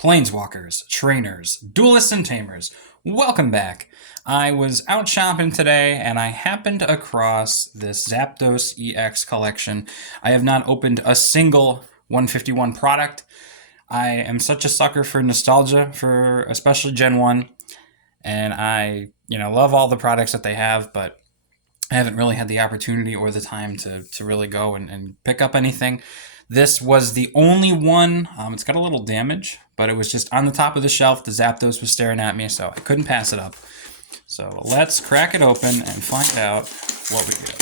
Planeswalkers, Trainers, Duelists, and Tamers, welcome back. I was out shopping today and I happened across this Zapdos EX collection. I have not opened a single 151 product. I am such a sucker for nostalgia, for especially Gen 1, and I love all the products that they have, but I haven't really had the opportunity or the time to really go and pick up anything. This was the only one. It's got a little damage, but it was just on the top of the shelf. The Zapdos was staring at me, so I couldn't pass it up. So let's crack it open and find out what we get.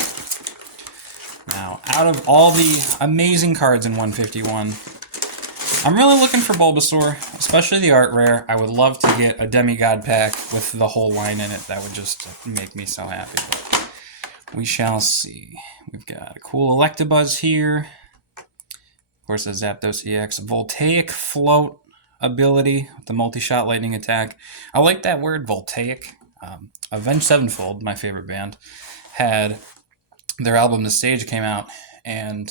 Now, out of all the amazing cards in 151, I'm really looking for Bulbasaur, especially the art rare. I would love to get a Demigod pack with the whole line in it. That would just make me so happy. But we shall see. We've got a cool Electabuzz here. Of course, a Zapdos EX. Voltaic Float ability with the multi-shot lightning attack. I like that word, Voltaic. Avenged Sevenfold, my favorite band, had their album The Stage came out, and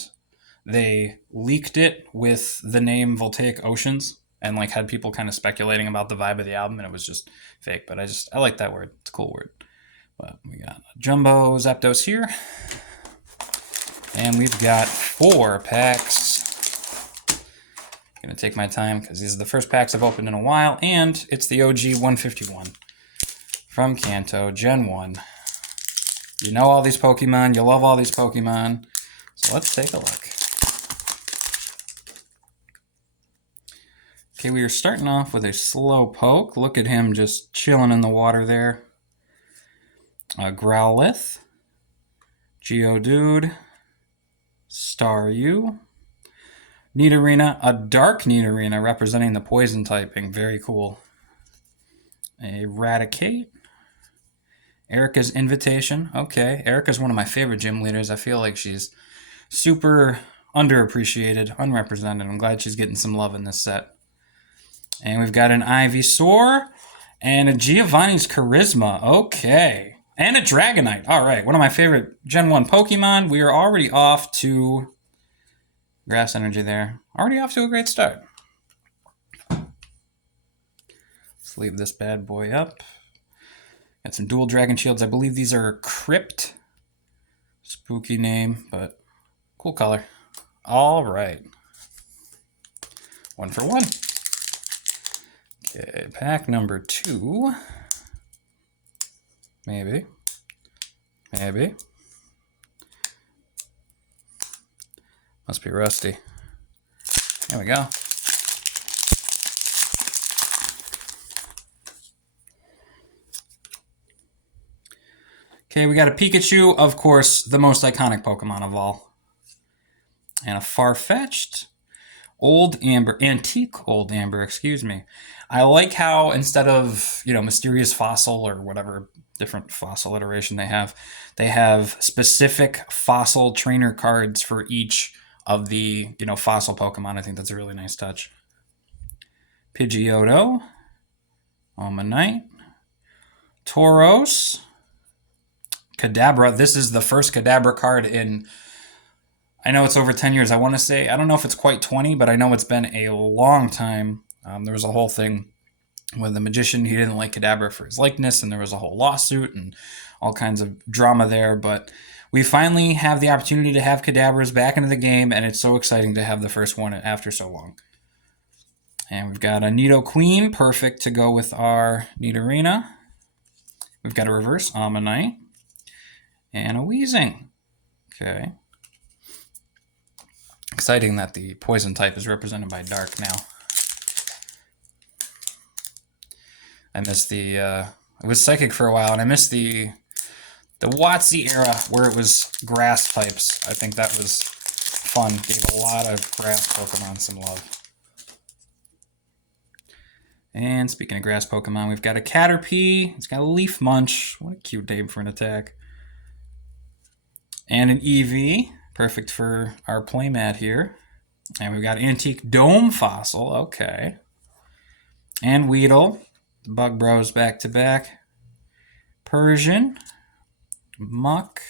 they leaked it with the name Voltaic Oceans, and had people kind of speculating about the vibe of the album, and it was just fake. But I like that word. It's a cool word. But we got a Jumbo Zapdos here. And we've got 4 packs. I'm going to take my time because these are the first packs I've opened in a while. And it's the OG 151 from Kanto, Gen 1. You know all these Pokemon. You love all these Pokemon. So let's take a look. Okay, we are starting off with a Slowpoke. Look at him just chilling in the water there. Growlithe, Geodude, Staryu, Nidorina, a dark Nidorina representing the poison typing, very cool. A Raticate, Erica's Invitation, okay. Erica's one of my favorite gym leaders. I feel like she's super underappreciated, unrepresented. I'm glad she's getting some love in this set. And we've got an Ivysaur and a Giovanni's Charisma, okay. And a Dragonite. All right, one of my favorite Gen 1 Pokemon. We are already off to Grass Energy there. Already off to a great start. Let's leave this bad boy up. Got some dual Dragon Shields. I believe these are Crypt. Spooky name, but cool color. All right. 1 for 1. Okay, pack number 2. Maybe. Must be rusty. There we go. Okay, we got a Pikachu, of course, the most iconic Pokemon of all. And a Farfetch'd antique Old Amber, excuse me. I like how instead of, Mysterious Fossil or whatever different fossil iteration they have specific fossil trainer cards for each of the, fossil Pokemon. I think that's a really nice touch. Pidgeotto, Omanite, Tauros, Kadabra. This is the first Kadabra card in, I know it's over 10 years. I want to say, I don't know if it's quite 20, but I know it's been a long time. There was a whole thing with the magician. He didn't like Kadabra for his likeness, and there was a whole lawsuit and all kinds of drama there. But we finally have the opportunity to have Kadabras back into the game, and it's so exciting to have the first one after so long. And we've got a Nidoqueen, perfect to go with our Nidorina. We've got a reverse Ammonite and a Weezing. Okay. Exciting that the poison type is represented by dark now. I missed the, it was psychic for a while, and I missed the WotC era where it was grass types. I think that was fun. Gave a lot of grass Pokemon some love. And speaking of grass Pokemon, we've got a Caterpie. It's got a Leaf Munch. What a cute name for an attack. And an Eevee. Perfect for our playmat here. And we've got Antique Dome Fossil. Okay. And Weedle. The Bug Bros back to back. Persian. Muck.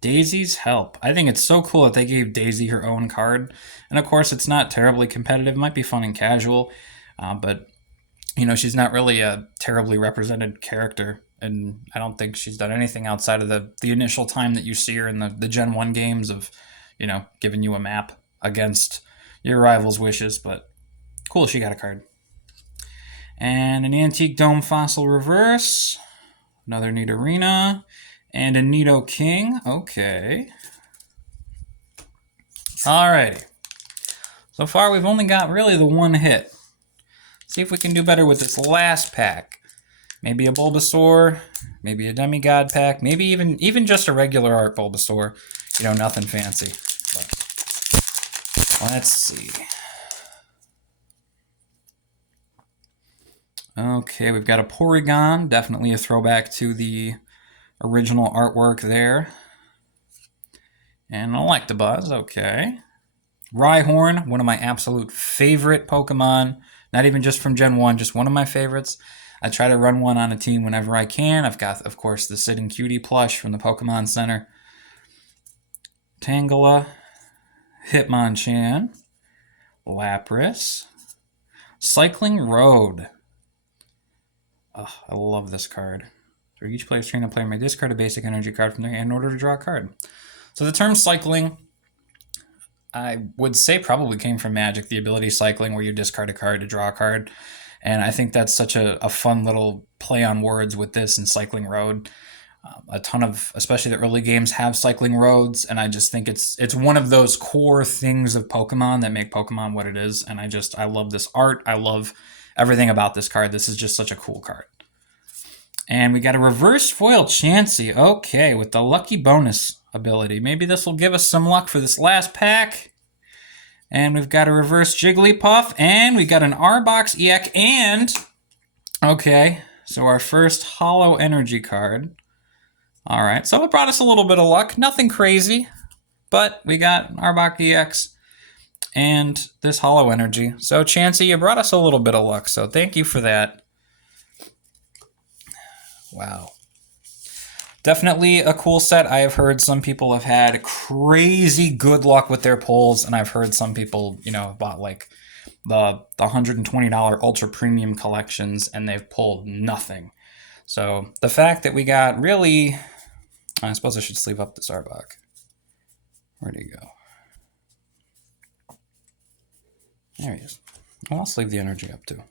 Daisy's Help. I think it's so cool that they gave Daisy her own card. And of course, it's not terribly competitive. It might be fun and casual. But, you know, she's not really a terribly represented character. And I don't think she's done anything outside of the initial time that you see her in the Gen 1 games of, you know, giving you a map against your rival's wishes. But cool, she got a card. And an Antique Dome Fossil Reverse. Another Nidorina. And a Nidoking. Okay. Alrighty. So far, we've only got really the one hit. See if we can do better with this last pack. Maybe a Bulbasaur, maybe a Demigod pack, maybe even just a regular art Bulbasaur. You know, nothing fancy. But let's see. Okay, we've got a Porygon, definitely a throwback to the original artwork there. And an Electabuzz, okay. Rhyhorn, one of my absolute favorite Pokemon. Not even just from Gen 1, just one of my favorites. I try to run one on a team whenever I can. I've got, of course, the Sitting Cutie plush from the Pokemon Center. Tangela, Hitmonchan, Lapras, Cycling Road. Oh, I love this card. For each player's trainer player may discard a basic energy card from their hand in order to draw a card. So the term cycling, I would say probably came from Magic, the ability cycling where you discard a card to draw a card. And I think that's such a fun little play on words with this and Cycling Road. A ton of, especially the early games, have cycling roads, and I just think it's one of those core things of Pokemon that make Pokemon what it is, and I love this art. I love everything about this card. This is just such a cool card. And we got a reverse foil Chansey, okay, with the lucky bonus ability. Maybe this will give us some luck for this last pack. And we've got a reverse Jigglypuff, and we got an Arbok EX, and, okay, so our first Holo Energy card. All right, so it brought us a little bit of luck. Nothing crazy, but we got an Arbok EX and this Holo Energy. So, Chansey, you brought us a little bit of luck, so thank you for that. Wow. Definitely a cool set. I have heard some people have had crazy good luck with their pulls, and I've heard some people, you know, bought like the $120 ultra premium collections, and they've pulled nothing. So the fact that we got really, I suppose I should sleeve up this Arbok. Where'd he go? There he is. Well, I'll sleeve the energy up too.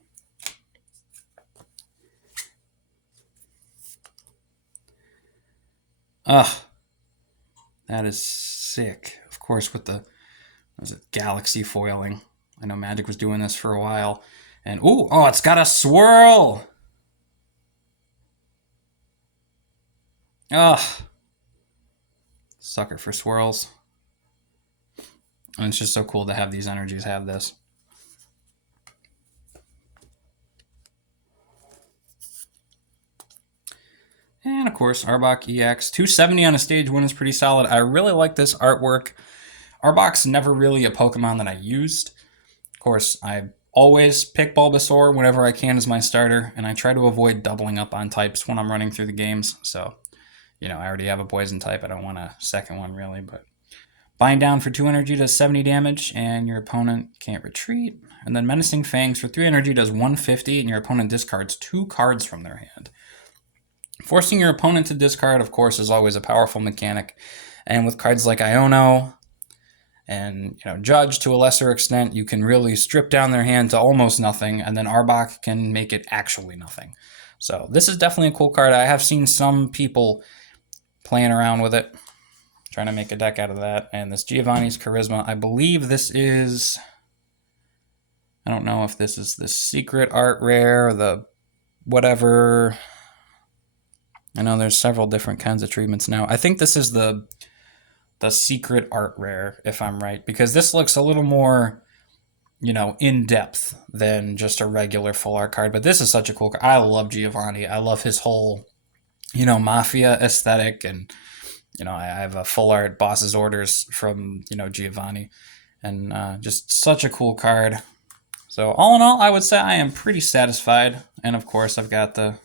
Ugh. That is sick. Of course, with the galaxy foiling. I know Magic was doing this for a while. And, ooh, oh, it's got a swirl! Ugh. Sucker for swirls. And it's just so cool to have these energies have this. And of course, Arbok EX. 270 on a stage 1 is pretty solid. I really like this artwork. Arbok's never really a Pokemon that I used. Of course, I always pick Bulbasaur whenever I can as my starter, and I try to avoid doubling up on types when I'm running through the games. So, you know, I already have a poison type. I don't want a second one really, but Bind Down for 2 energy does 70 damage, and your opponent can't retreat. And then Menacing Fangs for 3 energy does 150, and your opponent discards 2 cards from their hand. Forcing your opponent to discard, of course, is always a powerful mechanic. And with cards like Iono and, you know, Judge to a lesser extent, you can really strip down their hand to almost nothing, and then Arbok can make it actually nothing. So this is definitely a cool card. I have seen some people playing around with it, trying to make a deck out of that. And this Giovanni's Charisma, I believe this is, I don't know if this is the secret art rare or the whatever. I know there's several different kinds of treatments now. I think this is the secret art rare, if I'm right, because this looks a little more, you know, in-depth than just a regular full art card. But this is such a cool card. I love Giovanni. I love his whole, you know, mafia aesthetic. And, you know, I have a full art Boss's Orders from, you know, Giovanni. And just such a cool card. So all in all, I would say I am pretty satisfied. And of course, I've got the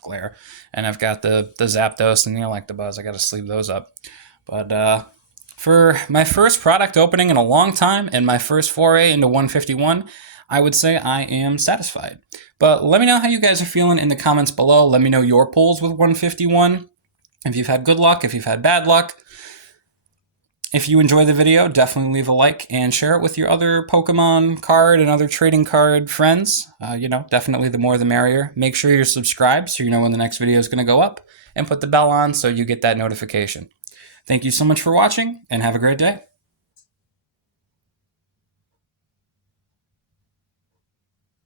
Glare, and I've got the Zapdos and the Electabuzz. I got to sleeve those up. But for my first product opening in a long time and my first foray into 151, I would say I am satisfied. But let me know how you guys are feeling in the comments below. Let me know your pulls with 151. If you've had good luck, if you've had bad luck. If you enjoy the video, definitely leave a like and share it with your other Pokemon card and other trading card friends. Definitely the more the merrier. Make sure you're subscribed so you know when the next video is going to go up, and put the bell on so you get that notification. Thank you so much for watching, and have a great day.